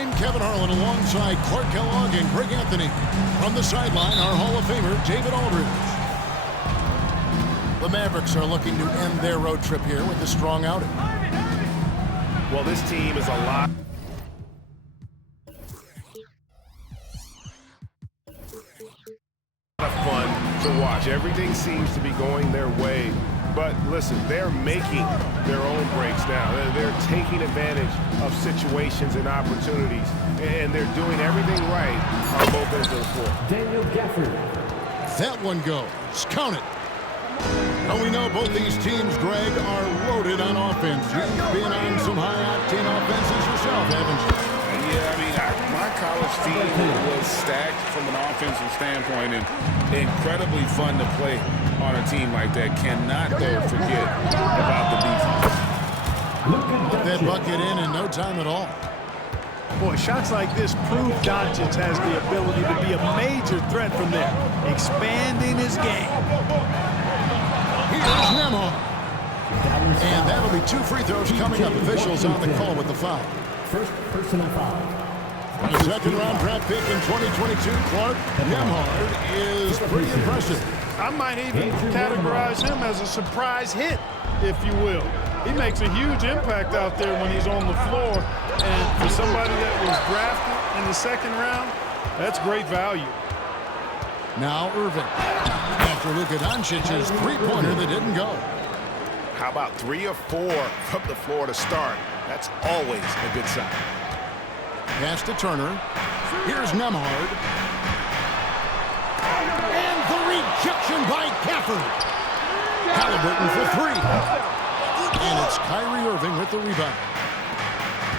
I'm Kevin Harlan alongside Clark Kellogg and Greg Anthony. From the sideline, our Hall of Famer, David Aldridge. The Mavericks are looking to end their road trip here with a strong outing. Well, this team is a lot of fun to watch. Everything seems to be going their way. But listen, they're making their own breaks now. They're taking advantage of situations and opportunities, and they're doing everything right on both ends of the floor. Daniel Gafford. That one goes. Count it. Now we know both these teams, Greg, are loaded on offense. You've been on some high-octane offenses yourself, haven't you? Yeah, I mean, my college team was stacked from an offensive standpoint and incredibly fun to play on a team like that. Cannot, though, forget about the defense. Put that bucket in no time at all. Boy, shots like this prove Doncic has the ability to be a major threat from there, expanding his game. Here's Nembhard. And that'll be 2 free throws coming up. Officials on the call with the foul. First personal foul. A second-round draft pick in 2022, Clark Nembhard is pretty impressive. I might even categorize him as a surprise hit, if you will. He makes a huge impact out there when he's on the floor. And for somebody that was drafted in the second round, that's great value. Now Irving. After Luka Doncic's three-pointer that didn't go. How about 3 or 4 from the floor to start? That's always a good sign. Pass to Turner. Here's Nembhard. And the rejection by Gafford. Halliburton for 3. And it's Kyrie Irving with the rebound.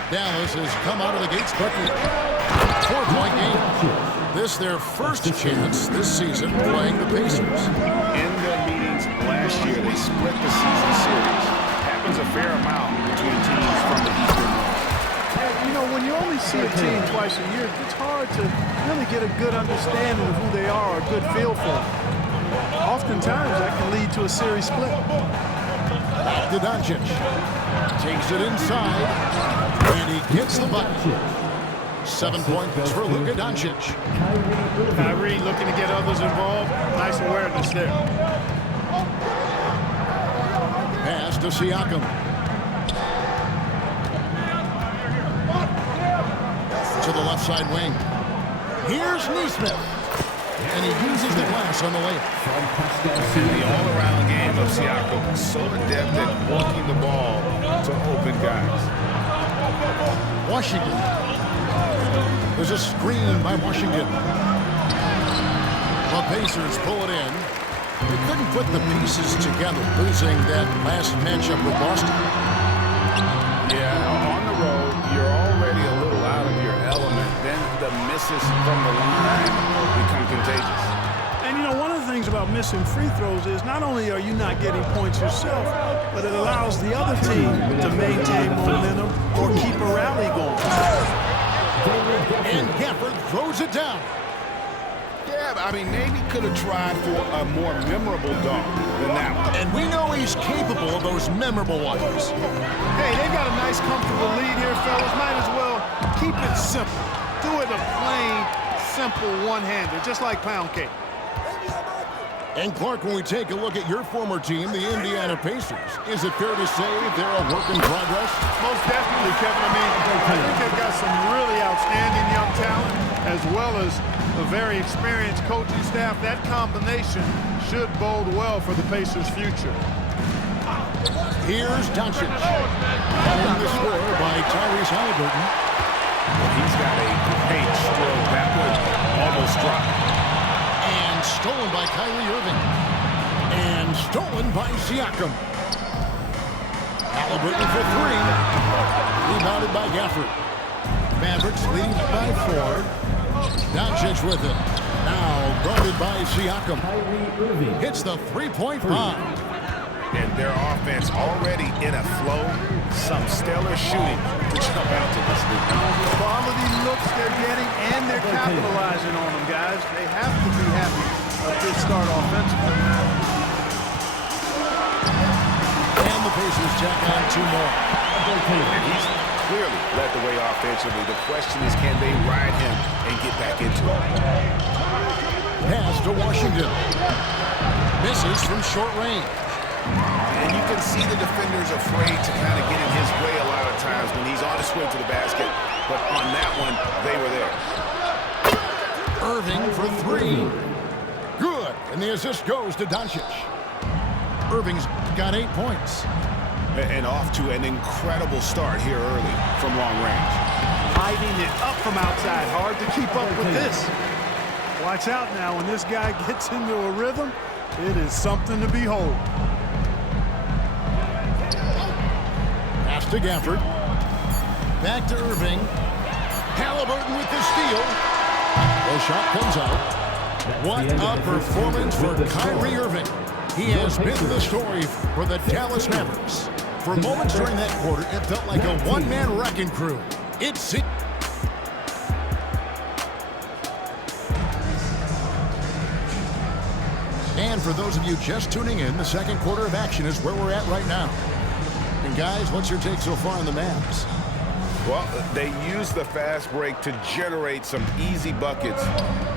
Dallas has come out of the gates quickly. 4-point game. This their first chance this season playing the Pacers. In the meetings last year, they split the season series. Happens a fair amount between teams from the Eastern Conference. You know, when you only see a team twice a year, it's hard to really get a good understanding of who they are, a good feel for them. Oftentimes, that can lead to a series split. Back to Doncic. Takes it inside, and he gets the bucket. 7 points for Luka Doncic. Kyrie looking to get others involved. Nice awareness there. Pass to Siakam. To the left side wing. Here's Nesmith. And he uses the glass on the layup. And the all-around game of Siakam, so adept at walking the ball to open guys. Washington. There's a screen by Washington. The Pacers pull it in. They couldn't put the pieces together, losing that last matchup with Boston. Yeah, on the road, you're already a little out of your element. Then the misses from the line become contagious. And, you know, one of the things about missing free throws is not only are you not getting points yourself, but it allows the other team to maintain momentum or keep a rally going. And Gafford throws it down. Yeah, I mean, Navy could have tried for a more memorable dunk than that one. And we know he's capable of those memorable ones. Hey, they've got a nice, comfortable lead here, fellas. Might as well keep it simple. Do it a plain, simple one-hander, just like pound cake. And Clark, when we take a look at your former team, the Indiana Pacers, is it fair to say they're a work in progress? Most definitely, Kevin. I mean, I think they've got some really outstanding young talent, as well as a very experienced coaching staff. That combination should bode well for the Pacers' future. Here's Doncic. Following the score by Tyrese Halliburton. He's got a great stroke. That would almost drop. And stolen by Kyrie Irving. And stolen by Siakam. Halliburton for 3. Rebounded by Gafford. Mavericks lead by 4. Doncic with it. Now guarded by Siakam. Hits the three-point bomb. And their offense already in a flow. Some stellar shooting to jump out to this league. Quality looks they're getting, and they're capitalizing on them, guys. They have to be happy of this start offensively. And the Pacers jack on 2 more. And clearly led the way offensively. The question is, can they ride him and get back into it? Pass to Washington. Misses from short range. And you can see the defenders afraid to kind of get in his way a lot of times when he's on his way to the basket. But on that one, they were there. Irving for three. Good. And the assist goes to Doncic. Irving's got 8 points. And off to an incredible start here early from long range. Hiding it up from outside. Hard to keep up with this. Watch out now. When this guy gets into a rhythm, it is something to behold. Pass to Gafford. Back to Irving. Halliburton with the steal. The shot comes out. What a performance for Kyrie Irving. He has been the story for the Dallas Mavericks. For moments during that quarter, it felt like a one-man wrecking crew. It's it. And for those of you just tuning in, the second quarter of action is where we're at right now. And guys, what's your take so far on the Mavs? Well, they used the fast break to generate some easy buckets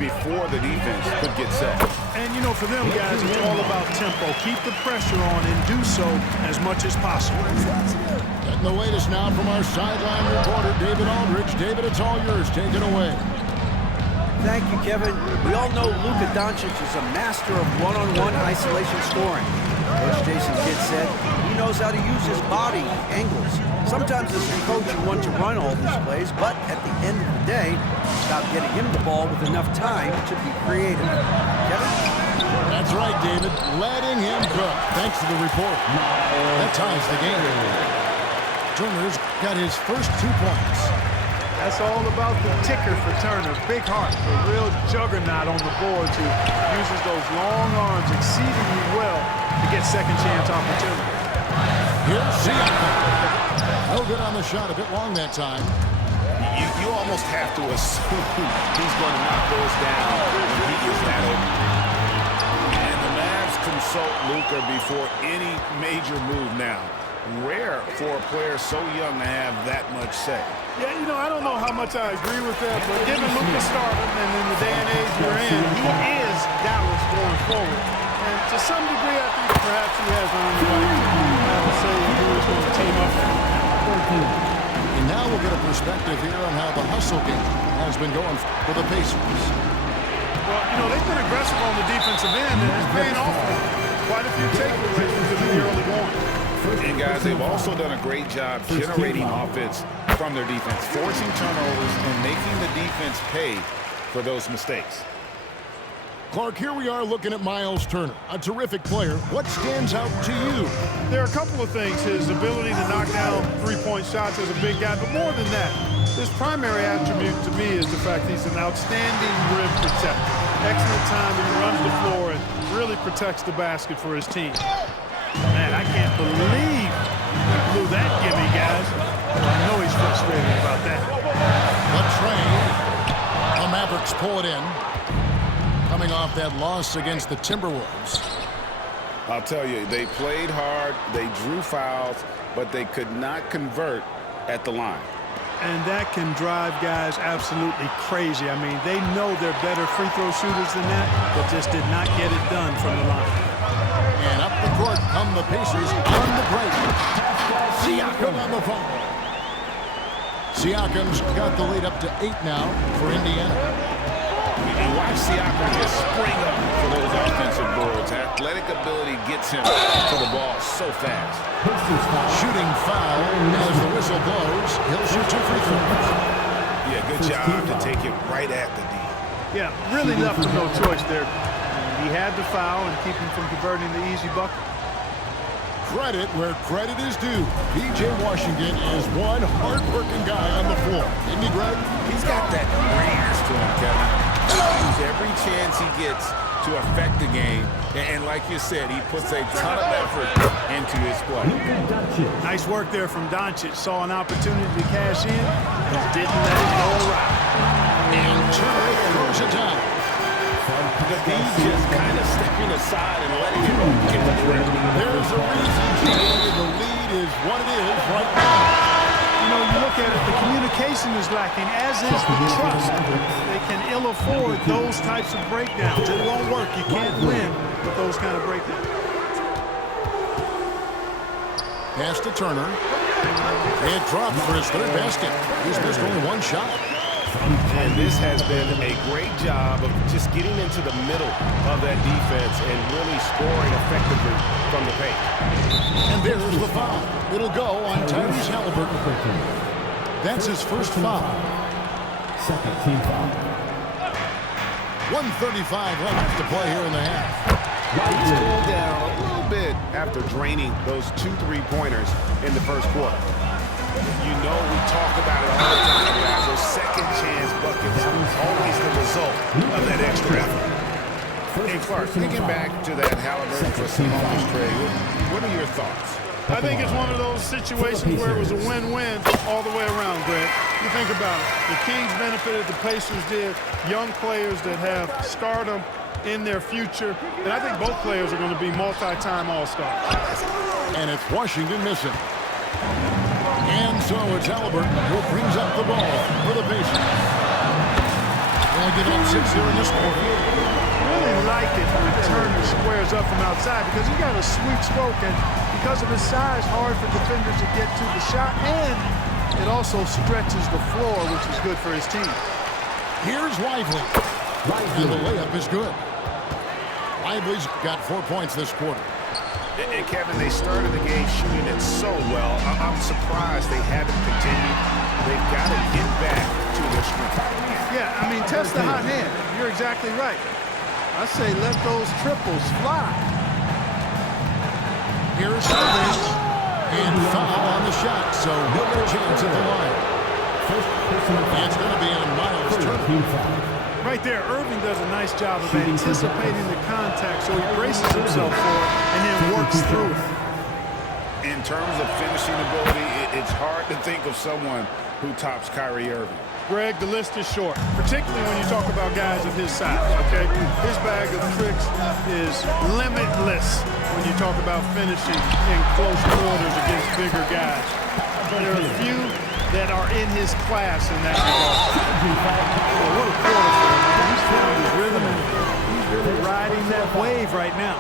before the defense could get set. And, you know, for them guys, it's all about tempo. Keep the pressure on and do so as much as possible. Getting the latest now from our sideline reporter, David Aldridge. David, it's all yours. Take it away. Thank you, Kevin. We all know Luka Doncic is a master of one-on-one isolation scoring. Coach Jason Kidd said he knows how to use his body, angles. Sometimes as a coach you want to run all these plays, but at the end of the day, it's about getting him the ball with enough time to be creative. Kevin? That's right, David. Letting him cook. Thanks for the report. That ties the game. Turner's got his first 2 points. That's all about the ticker for Turner. Big heart, a real juggernaut on the boards who uses those long arms exceedingly well to get second chance opportunity. Here's Siakam. No good on the shot, a bit long that time. You almost have to assume he's going to knock those down when he is that open. And the Mavs consult Luka before any major move now. Rare for a player so young to have that much say. Yeah, you know, I don't know how much I agree with that, but given Luka stardom and in the day and age we're in, he is Dallas going forward. And to some degree, I think perhaps he has earned the right to say who is going to team up. And now we'll get a perspective here on how the hustle game has been going for the Pacers. Well, you know, they've been aggressive on the defensive end, and it's paying off for them. Quite a few takeaways from the early going. And guys, they've also done a great job generating offense from their defense, forcing turnovers and making the defense pay for those mistakes. Clark, here we are looking at Miles Turner, a terrific player. What stands out to you? There are a couple of things. His ability to knock down three-point shots as a big guy, but more than that, his primary attribute to me is the fact he's an outstanding rim protector. Excellent time when he runs the floor and really protects the basket for his team. Man, I can't believe he blew that gimme, guys. I know he's frustrated about that. The trade. The Mavericks pull it in. Coming off that loss against the Timberwolves. I'll tell you, they played hard, they drew fouls, but they could not convert at the line. And that can drive guys absolutely crazy. I mean, they know they're better free throw shooters than that, but just did not get it done from the line. And up the court come the Pacers on the break. Siakam on the phone. Siakam's got the lead up to 8 now for Indiana. And watch Siakam just spring up for those offensive boards. Athletic ability gets him to the ball so fast. Shooting foul as the whistle blows. He'll shoot 2 free throws. Yeah, good job to take it right at the D. Yeah, really left him no choice there. He had to foul and keep him from converting the easy bucket. Credit where credit is due. P.J. Washington is one hard-working guy on the floor. Isn't he, Greg? He's got that brains to him, Kevin. He uses every chance he gets to affect the game. And like you said, he puts a ton of effort into his play. Nice work there from Doncic. Saw an opportunity to cash in and didn't let it go right. And Turner throws it down. The D just kind of stepping aside and letting him get the trip. There's a reason, Jay, the lead is what it is right now. You know, you look at it, the communication is lacking, as is the trust. They can ill afford those types of breakdowns. It won't work. You can't win with those kind of breakdowns. Pass to Turner. It dropped for his third basket. He's missed only one shot. And this has been a great job of just getting into the middle of that defense and really scoring effectively from the paint. And there's the foul. It'll go on Tyrese Haliburton. That's his first foul. Second team foul. 1:35 left to play here in the half. He's cooled down a little bit after draining those 2 3-pointers in the first quarter. You know, we talk about it all the time, guys. Those second chance buckets, always the result of that extra effort. Hey, Clark, thinking back to that Haliburton for Sabonis trade, what are your thoughts? I think it's one of those situations where it was a win-win all the way around, Greg. You think about it. The Kings benefited, the Pacers did. Young players that have stardom in their future. And I think both players are going to be multi-time All-Stars. And it's Washington missing. And so it's Haliburton who brings up the ball for the Pacers. Only give up 6 here in this quarter. Really like it when Turner squares up from outside because he got a sweet stroke, and because of his size, hard for defenders to get to the shot, and it also stretches the floor, which is good for his team. Here's Lively. And the layup is good. Lively's got 4 points this quarter. And Kevin, they started the game shooting it so well. I'm surprised they haven't continued. They've got to get back to their strength. Yeah, I mean, test the hot hand. You're exactly right. I say let those triples fly. Here's Harvey. And foul on the shot, so no chance at the line. And it's going to be on Miles Turner. Right there, Irving does a nice job of anticipating the contact, so he braces himself for it and then works through it. In terms of finishing ability, it's hard to think of someone who tops Kyrie Irving. Greg, the list is short, particularly when you talk about guys of his size, okay? His bag of tricks is limitless when you talk about finishing in close quarters against bigger guys. There are a few that are in his class in that regard. Well, what a quarter for him, man. He's found his rhythm, and he's really riding that wave right now.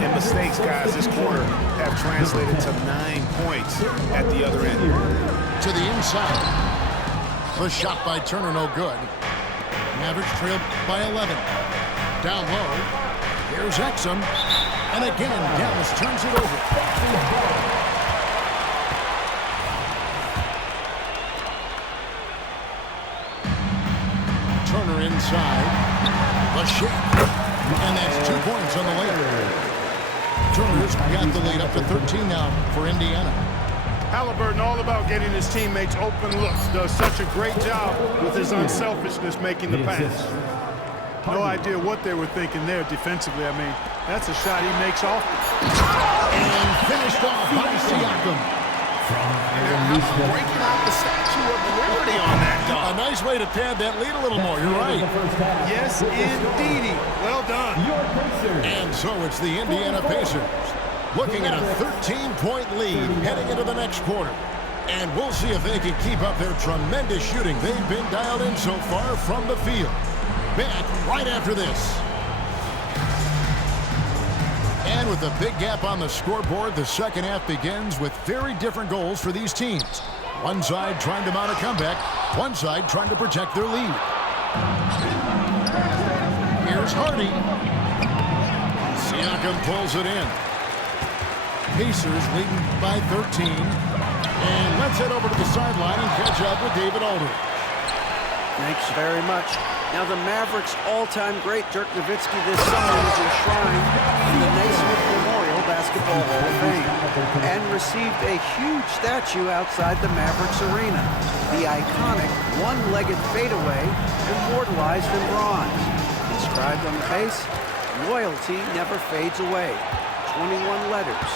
And mistakes, guys, this quarter have translated to 9 points at the other end. To the inside. The shot by Turner, no good. Mavericks trailed by 11. Down low. Here's Exum. And again, Dallas turns it over. Turner inside. The shake. And that's 2 points on the layup. Turner's got the lead up to 13 now for Indiana. Haliburton, all about getting his teammates open looks, does such a great job with his unselfishness making the pass. No idea what they were thinking there defensively. I mean, that's a shot he makes off. And finished off by Siakam. Breaking out the Statue of Liberty on that dunk. A nice way to pad that lead a little more. You're right. Yes, indeedy. Well done. And so it's the Indiana Pacers looking at a 13-point lead heading into the next quarter. And we'll see if they can keep up their tremendous shooting they've been dialed in so far from the field. Back right after this. And with a big gap on the scoreboard, the second half begins with very different goals for these teams. One side trying to mount a comeback, one side trying to protect their lead. Here's Hardy. Siakam pulls it in. Pacers leading by 13. And let's head over to the sideline and catch up with David Aldridge. Thanks very much. Now the Mavericks' all-time great Dirk Nowitzki this summer was enshrined in the Naismith Memorial Basketball Hall of Fame and received a huge statue outside the Mavericks arena. The iconic one-legged fadeaway immortalized in bronze. Inscribed on the base, loyalty never fades away. 21 letters,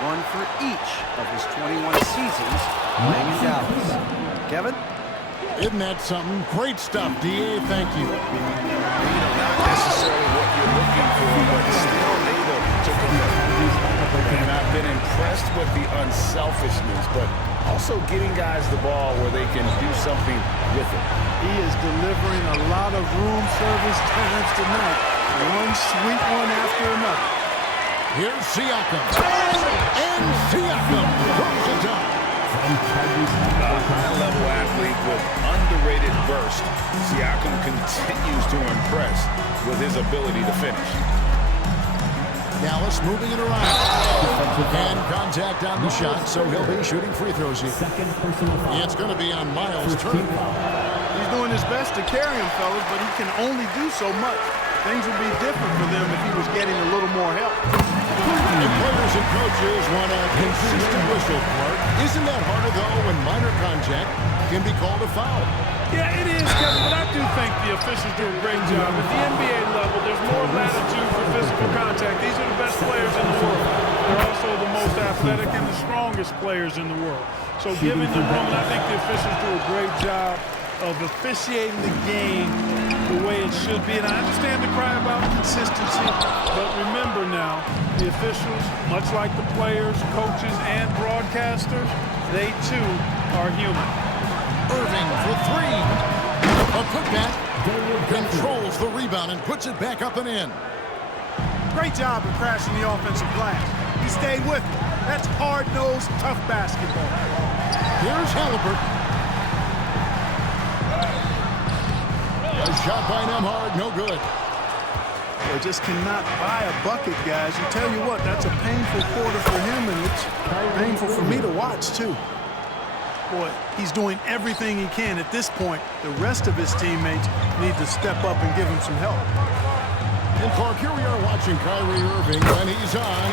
one for each of his 21 seasons playing in Dallas. Kevin? Isn't that something? Great stuff, D.A. Thank you. Not necessarily what you're looking for, but still able to convert. And I've been impressed with the unselfishness, but also getting guys the ball where they can do something with it. He is delivering a lot of room service times tonight. One sweet one after another. Here's Siakam. And Siakam throws it down. A high-level athlete with underrated burst, Siakam continues to impress with his ability to finish. Dallas moving it around. And contact on the shot, so he'll be shooting free throws here. It's going to be on Miles Turner. He's doing his best to carry him, fellas, but he can only do so much. Things would be different for them if he was getting a little more help. And players and coaches want a consistent whistle, Clark. Isn't that harder, though, when minor contact can be called a foul? Yeah, it is, Kevin, but I do think the officials do a great job. At the NBA level, there's more latitude for physical contact. These are the best players in the world. They're also the most athletic and the strongest players in the world. So giving them room, and I think the officials do a great job of officiating the game the way it should be. And I understand the cry about consistency, but remember now, the officials, much like the players, coaches, and broadcasters, they too are human. Irving for three. A putback controls the rebound and puts it back up and in. Great job of crashing the offensive glass. He stayed with it. That's hard-nosed, tough basketball. Here's Halliburton. A shot by Nembhard, no good. They just cannot buy a bucket, guys. I tell you what, that's a painful quarter for him, and it's painful for me to watch, too. Boy, he's doing everything he can. At this point, the rest of his teammates need to step up and give him some help. And Clark, here we are watching Kyrie Irving. When he's on,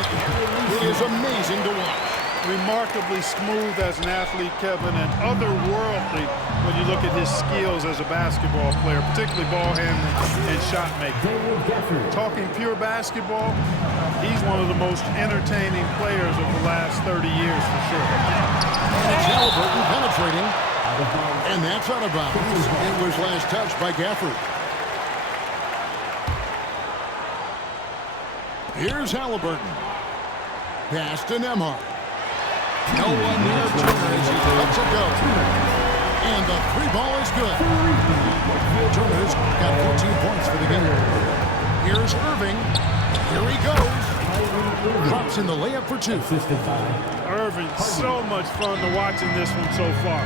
it is amazing to watch. Remarkably smooth as an athlete, Kevin, and otherworldly when you look at his skills as a basketball player, particularly ball handling and shot making. Talking pure basketball, he's one of the most entertaining players of the last 30 years for sure. And it's Halliburton penetrating, and that's out of bounds. It was last touched by Gafford. Here's Halliburton. Pass to Nembhard. No one near Turner as he lets it go. And the three ball is good. Turner's got 14 points for the game. Here's Irving. Here he goes. Drops in the layup for two. Irving, so much fun to watch in this one so far.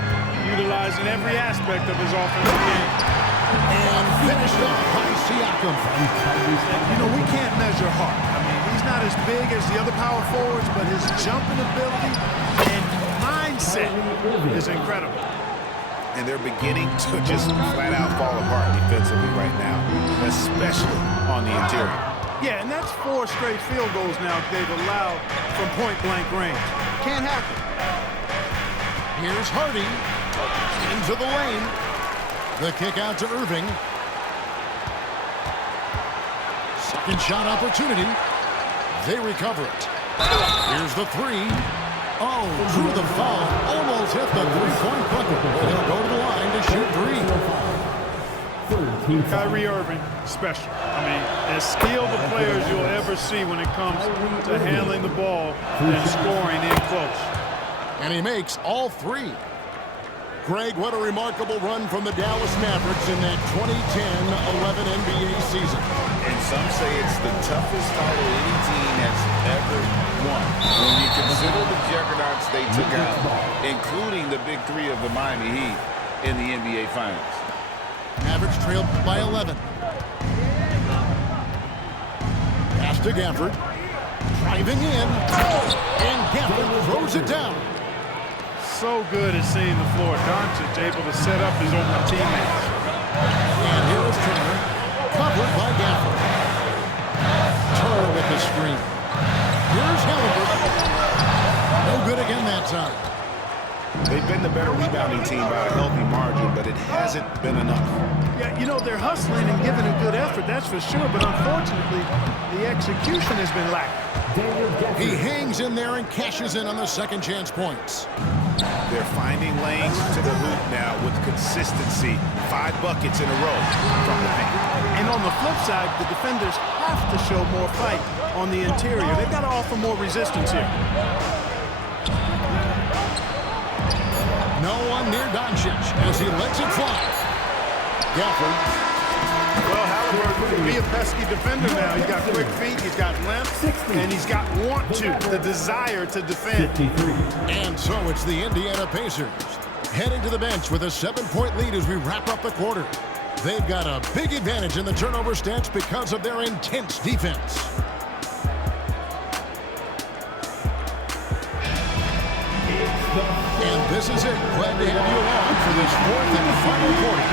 Utilizing every aspect of his offensive game. And finished off by Siakam. You know, we can't measure heart. I mean, he's not as big as the other power forwards, but his jumping ability and mindset is incredible. And they're beginning to just flat out fall apart defensively right now, especially on the interior. Yeah, and that's 4 straight field goals now they've allowed from point-blank range. Can't happen. Here's Hardy into the lane. The kick out to Irving. Second shot opportunity. They recover it. Here's the three. Oh, drew the foul. Almost hit the three-point bucket. But he'll go to the line to shoot three. Kyrie Irving, special. I mean, as skilled the players you'll ever see when it comes to handling the ball and scoring in close. And he makes all three. Greg, what a remarkable run from the Dallas Mavericks in that 2010-11 NBA season. And some say it's the toughest title any team has ever won. When you consider the juggernauts they took out, including the big three of the Miami Heat in the NBA Finals. Mavericks trailed by 11. Pass to Gafford. Driving in. And Gafford throws it down. So good at seeing the floor. Doncic able to set up his open teammates. And here is Turner. Covered by Gafford. Turner with the screen. Here's Halliburton. No good again that time. They've been the better rebounding team by a healthy margin, but it hasn't been enough. Yeah, you know, they're hustling and giving a good effort, that's for sure, but unfortunately, the execution has been lacking. He hangs in there and cashes in on the second chance points. They're finding lanes to the hoop now with consistency. 5 buckets in a row from the paint. And on the flip side, the defenders have to show more fight on the interior. They've got to offer more resistance here. No one near Doncic as he lets it fly. Gafford. Well, Halliburton can be a pesky defender now. He's got quick feet, he's got length, and he's got the desire to defend. 53. And so it's the Indiana Pacers heading to the bench with a 7-point lead as we wrap up the quarter. They've got a big advantage in the turnover stats because of their intense defense. And this is it. Glad to have you along for this 4th and final quarter.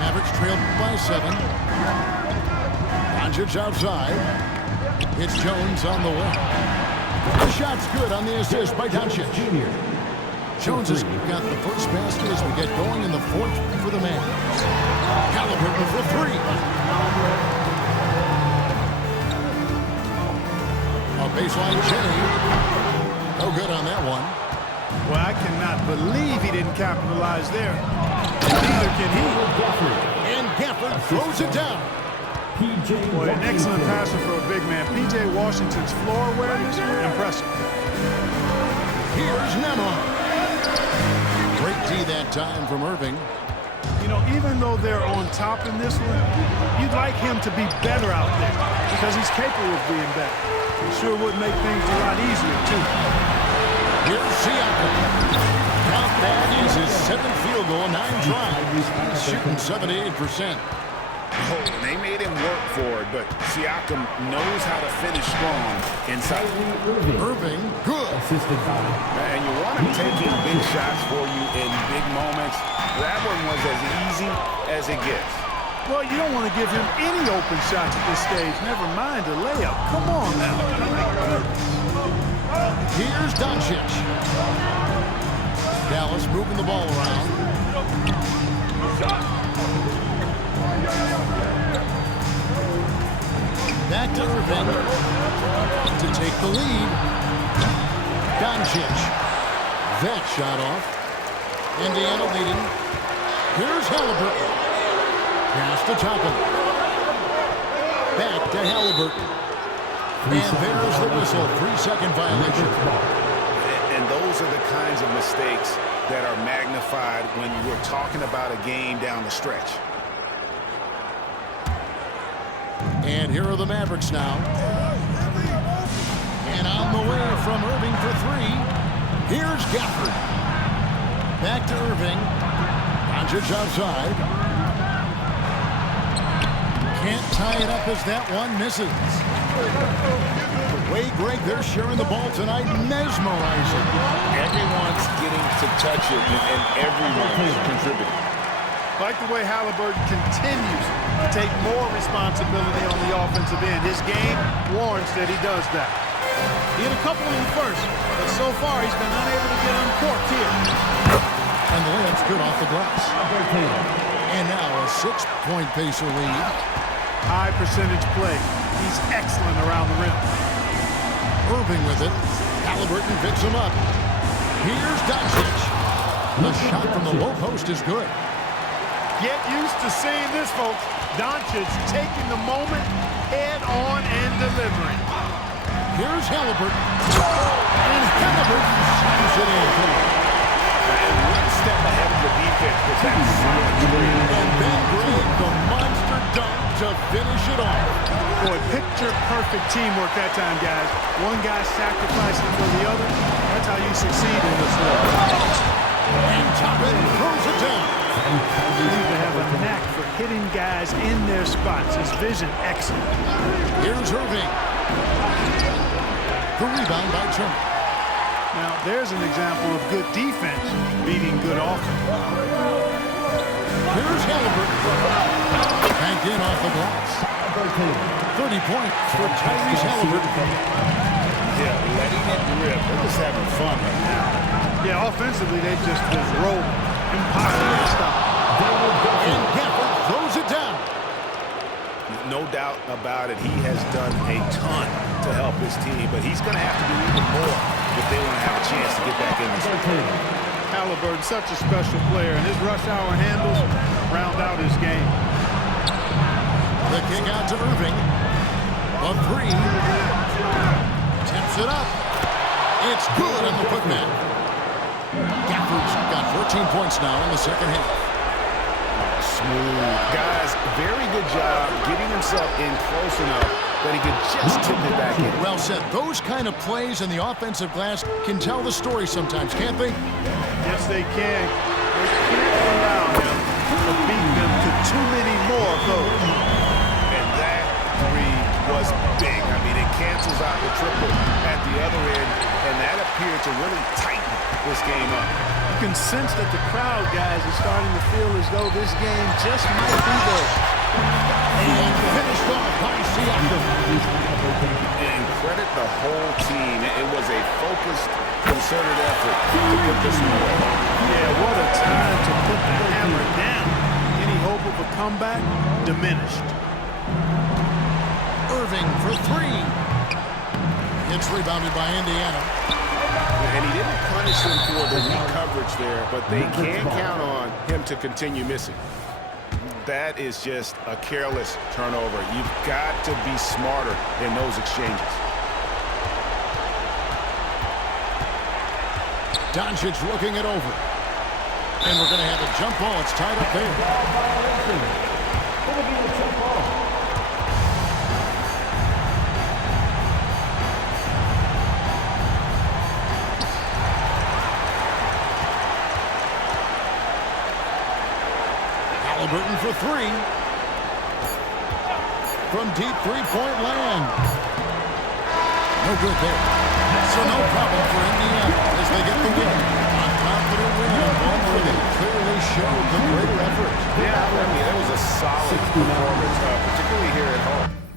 Mavericks trailed by 7. Doncic outside. It's Jones on the way. The shot's good on the assist by Doncic. Jones has got the first basket as we get going in the 4th for the man. Halliburton for 3. A baseline Jenny. No good on that one. Well, I cannot believe he didn't capitalize there. Neither can he. And Gafford throws it down. Boy, an excellent passer for a big man. P.J. Washington's floor awareness, impressive. Here's Nembhard. Great D that time from Irving. You know, even though they're on top in this one, you'd like him to be better out there because he's capable of being better. Sure would make things a lot easier, too. Here's Siakam. Count that is his 7th field goal, 9 drives. He's shooting 78%. Oh, they made him work for it, but Siakam knows how to finish strong inside. Irving, good. And you want him taking big shots for you in big moments. That one was as easy as it gets. Well, you don't want to give him any open shots at this stage, never mind a layup. Come on now. Here's Doncic. Dallas moving the ball around. Back to Irving to take the lead. Doncic. That shot off. Indiana leading. Here's Halliburton. Pass to Toppin. Back to Halliburton. And there's the whistle. 3-second violation. And those are the kinds of mistakes that are magnified when we're talking about a game down the stretch. And here are the Mavericks now. And on the way from Irving for 3. Here's Gafford. Back to Irving. Doncic outside. Can't tie it up as that one misses. The way, Greg, they're sharing the ball tonight, mesmerizing. Everyone's getting to touch it, and everyone's contributing. Like the way Halliburton continues to take more responsibility on the offensive end. His game warrants that he does that. He had a couple in the first, but so far he's been unable to get uncorked here. And the layup's good off the glass. And now a 6-point Pacer lead. High percentage play. He's excellent around the rim. Irving with it. Halliburton picks him up. Here's Doncic. The shot from the low post is good. Get used to seeing this, folks. Doncic taking the moment head on and delivering. Here's Halliburton. And Halliburton shoots it in. And one step ahead of the defense with that solid three. And Ben Gray, the monster dunk to finish it off. Boy, picture-perfect teamwork that time, guys. One guy sacrificing for the other. That's how you succeed in this league. And Toppin throws it down. He seems to have a knack for hitting guys in their spots. His vision, excellent. Here's Irving. The rebound by Turner. Now, there's an example of good defense beating good offense. Here's Halliburton. Banked in off the glass. 30 points for Tyrese Halliburton. Yeah, letting it rip. They're just having fun right now. Yeah, offensively, they've just been rolling. Impossible to stop. And Gafford throws it down. no doubt about it. He has done a ton to help his team, but he's going to have to do even more if they want to have a chance to get back in this game. Haliburton, such a special player, and his rush hour handles round out his game. The kick out to Irving. A three. Tips it up. It's good on the putback. Gafford's got 14 points now in the second half. Smooth. Guys, very good job getting himself in close enough that he could just tip it back in. Well said. Those kind of plays in the offensive glass can tell the story sometimes, can't they? Yes, they can. They can't allow him to beat them to too many more of those. And that three was big. I mean, it cancels out the triple at the other end, and that appeared to really tighten this game up. You can sense that the crowd, guys, is starting to feel as though this game just might be theirs. And finished off by Siakam. And credit the whole team. It was a focused, concerted effort to put this one away. Yeah, what a time to put the hammer down. Any hope of a comeback diminished. Irving for three. It's rebounded by Indiana. And he didn't punish them for the weak coverage there, but they can count on him to continue missing. That is just a careless turnover. You've got to be smarter in those exchanges. Doncic looking it over. And we're going to have a jump ball. It's tied up there. Haliburton for three. From deep three-point land. No good there. So no problem for Indiana as they get the win. A confident win and one where they clearly showed the greater effort. Yeah, I mean, it was a solid performance, particularly here at home.